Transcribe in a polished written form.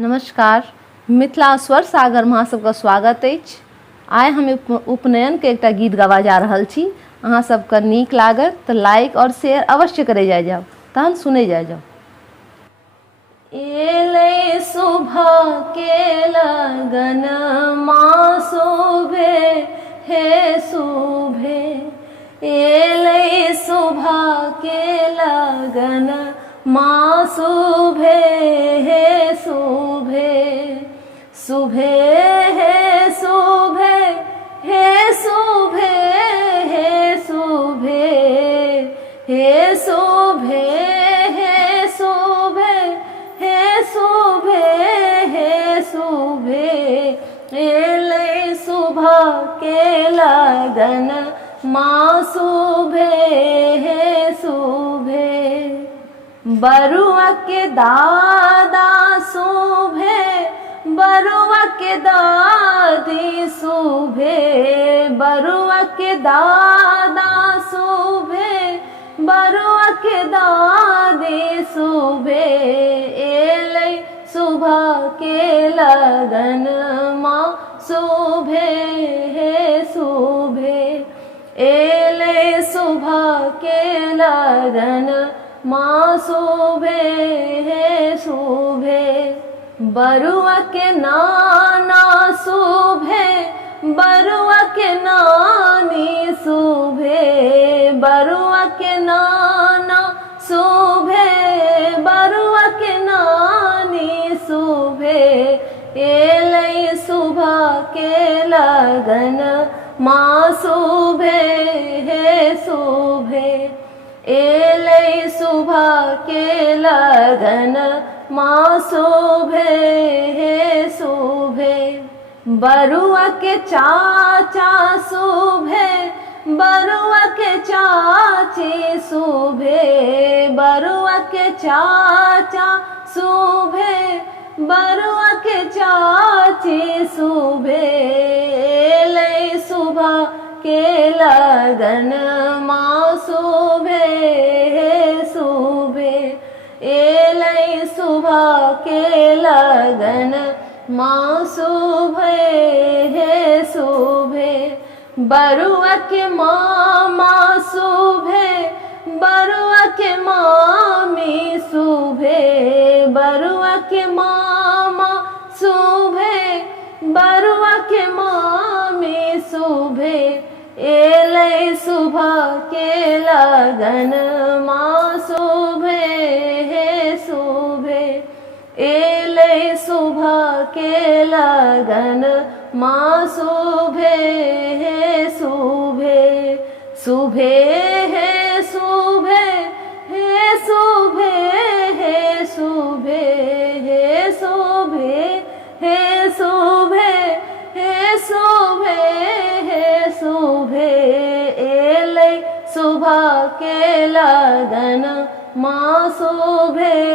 नमस्कार, मिथिला स्वर सागर में सबका स्वागत अछि। आइ हम उपनयन के एकटा गीत गावा जा रहल छी। अहाँ सबके नीक लागत तो लाइक और शेयर अवश्य करे जाओ, तहन सुने जाओ। एलै सुबह के लगन माँ शोभे हे शुभे, एलै सुबह के लगन माँ शुभे हे शुभे, शुभे हे शुभे हे शुभे हे शुभे हे शुभे हे शुभे हे शुभे हे शुभे, एलै सुबह के लगन माँ शुभे हे शुभे। बरुआ के दादा शुभे, बरुआ के दादी शुभे, बरुआ के दादा शुभे, बरुआ के दादी शुभे, एलै सुबह के लगन माँ शुभे हे शुभे, एलै सुबह के लगन माँ शुभे हे शुभे। बरुआ के नाना शुभे, बरुआ के नानी शुभे, बरुआ के नाना शुभे, बरुआ के नानी शुभे, एलै सुबह के लगन माँ शुभे हे शुभे, एलै सुबह के लगन माँ शुभे हे शुभे। बरुआ के चाचा शुभे, बरुआ के चाची शुभे, बरुआ के चाचा शुभे, बरुआ के चाची शुभे, एलै सुबह के लगन माँ शुभे हे शुभे, एलै सुबह के लगन माँ शुभे हे शुभे। बरुआ के मामा शुभे, बरुआ के मामी शुभे, बरुआ के मामा शुभे, बरुआ के मामी शुभे, एलै सुबह के लगन माँ शुभे हे शुभे, एलै सुबह के लगन माँ शुभे हे शुभे, शुभे हे शुभे हे शुभे हे शुभे हे शुभे हे शुभे हे शुभे हे शुभे, एलै सुबह के लगन माँ शुभे